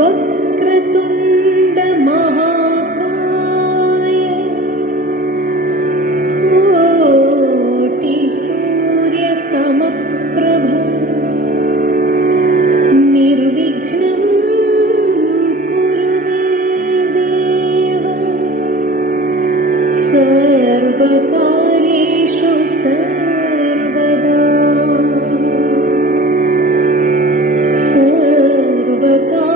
वक्रतुण्ड महाकाय कोटि सूर्य समप्रभ निर्विघ्नं कुरु मे देव सर्वकार्येषु सर्वदा सर्वदा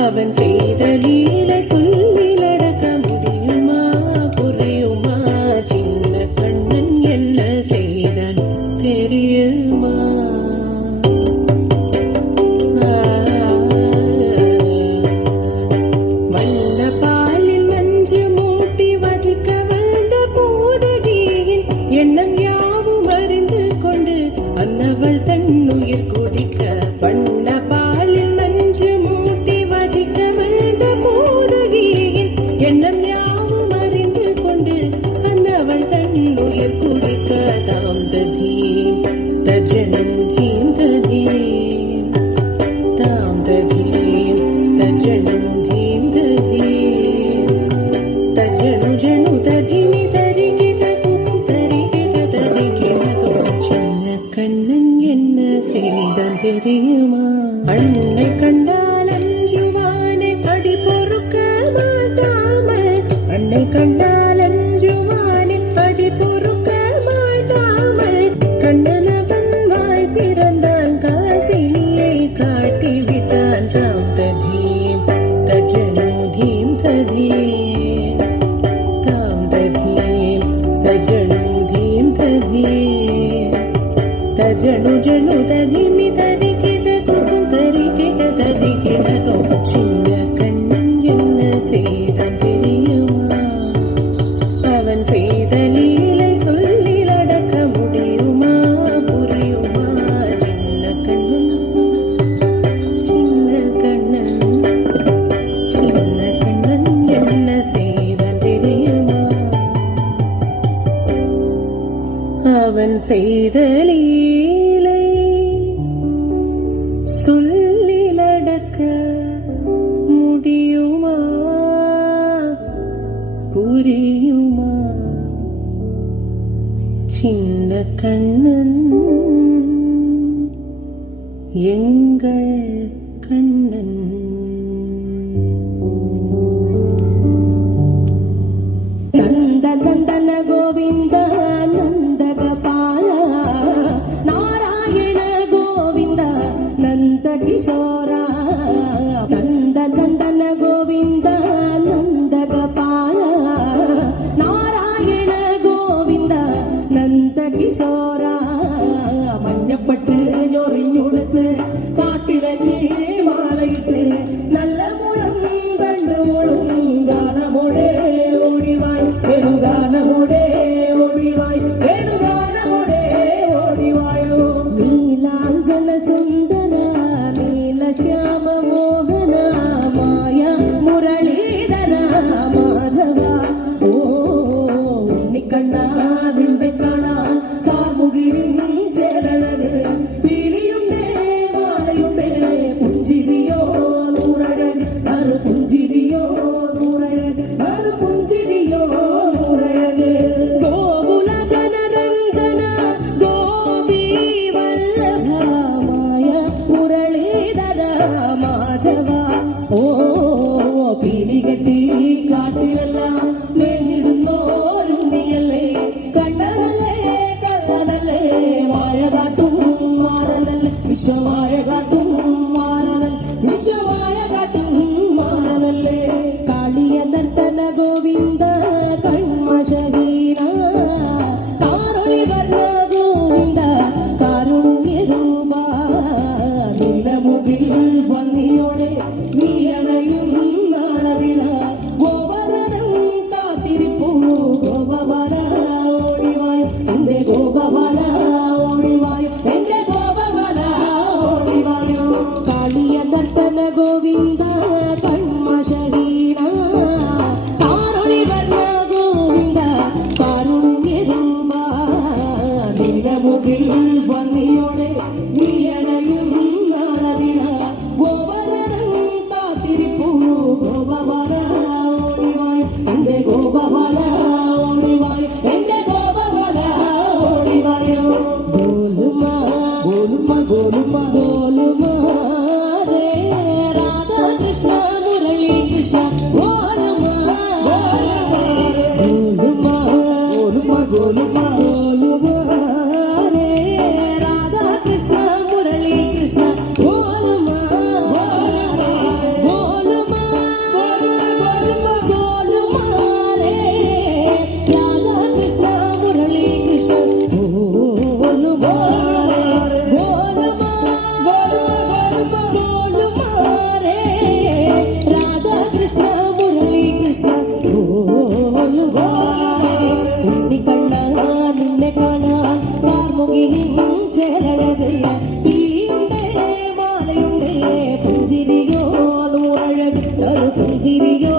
அவன் செய்த லீலை சொல்லில் அடக்க முடியுமா புரியுமா சின்ன கண்ணன் என்ன செய்தான் தெரியுமா வண்ண பாலில் நஞ்சு மூட்டி வதிக்க வந்த போதகியின் எண்ணம் யாவும் அறிந்து கொண்டு அன்னவள் தன்னுயிர் குடிக்க வண்ண பாலில் நஞ்சு மூட்டி வதிக்க வந்த போதகியின் எண்ணம் யாவும் அறிந்து கொண்டு அன்னவள் தன்னுயிர் குடிக்க தாம் ததீம் தஜனம் தீம் ததீம் தாம் ததீம் தஜனம் தீம் ததீம் தஜனு ஜனு ததிமி தரிகிட குக்கும் தரிகிட தரிகிட சின்ன கண்ணன் என்ன செய்தான் தெரியுமா அன்னை கண்டால் அஞ்சுவானே அடி பொறுக்க மாட்டாமல் அன்னை கண்டால் அஞ்சுவானே அடி பொறுக்க மாட்டாமல் கண்ணனவன் வாய் திறந்தான் காசினியை காட்டி விட்டான் தாம் ததீம் தஜனு தீம் ததீம் தாம் ததீம் தஜனு தீம் ததீம் தஜனு ஜனு ததிமி தரிகிட குக்கும் தரிகிட தரிகிட சின்ன கண்ணன் என்ன செய்தான் தெரியுமா அவன் செய்த லீலை சொல்லில் அடக்க முடியுமா புரியுமா சின்ன கண்ணன் சின்ன கண்ணன் சின்ன கண்ணன் என்ன செய்தான் தெரியுமா அவன் செய்த லீலை சொல்லில் அடக்க முடியுமா புரியுமா சின்ன கண்ணன் எங்கள் கண்ணன் நந்த நந்தன கோவிந்த நந்தக பால நாராயಣ ಗೋವಿಂದ ನಂದ ಕಿಶೋರ ನಂದ ನಂದನ ಗೋವಿಂದ ನಂದಗ ಪಾಲ നാരായണ ഗോവിന്ദ നന്ദ കിശോര മഞ്ഞപ്പട്ട് ഞൊറിഞ്ഞുടുത്ത് കാട്ടിലഞ്ഞ് മാലയിട്ട് നല്ല മുളം കണ്ടുമുളും ഗാനമോടെ ഓടിവായ് വേണുഗാനമോടെ ഓടിവായ് വേണുഗാനമോടെ ഓടിവായോ നീലാഞ്ജന സുന്ദര നീല ശ്യാമ മോഹന മായ മുരളീധര മാധവ ഓ ഉണ്ണിക്കണ്ണ നിന്റെ കാണാൻ കാമുകിരി ചേരണത് പീലിയുണ്ടേ മാലയുണ്ടേ പുഞ്ചിരിയോ നൂറഴക് അത് പുഞ്ചിരിയോ നൂറഴക് അത് പുഞ്ചിരിയോ നൂറഴക് ഗോകുല ജനരഞ്ജന ഗോപി വല്ലഭ മായ മുരളീധര മാധവ ഓ പീലികെട്ടി കാട്ടിലെല്ലാം മേഞ്ഞിടുന്നോരുണ്ണിയല്ലേ കണ്ണനല്ലേ കള്ളനല്ലേ മായ കാട്ടും മാറനല്ലേ വിശ്വമായ കാട്ടും മാറനൽ വിശ്വമായ കാട്ടും മാറനല്ലേ കാളിയ നർത്തന ഗോവിന്ദ കൺമശഹീന കാരുണി വർണ്ണ ഗോവിന്ദ കാരുണ്യ രൂപ നിലമുകിൽ ഭംഗിയോടെ നീ അണയും നാളവില ഗോവധനം കാത്തിരിപ്പൂ ഗോപവര ഓടിവായ് എന്റെ ഗോപവര ഓടിവായ് എന്റെ ഗോപവര ഓടിവായോ കാളിയ ദർശന ഗോവിന്ദ കൺമശഹീന കാരുണി വർണ്ണ ഗോവിന്ദ കാരുണ്യ രൂപ നിലമുകിൽ ഭംഗിയോടെ നീ അണയും നാളവില ഗോവധനം കാത്തിരിപ്പൂ ഗോപവര ഓടിവായ് എന്റെ ഗോപവര ഓടിവായ് എന്റെ ഗോപവര ഓടിവായോ ഗോലുമ ഗോലുമ ഗോലുമ ഗോലുമ രേ രാധാ കൃഷ്ണ മുരളി കൃഷ്ണ ഗോലുമ ഗോലുമ ഗോലുമ ഗോലുമ ഗോലുമ രേ രാധാ കൃഷ്ണ മുരളി കൃഷ്ണ ഗോലുമ ഗോലുമ ഒരു പുഞ്ചിരിയോ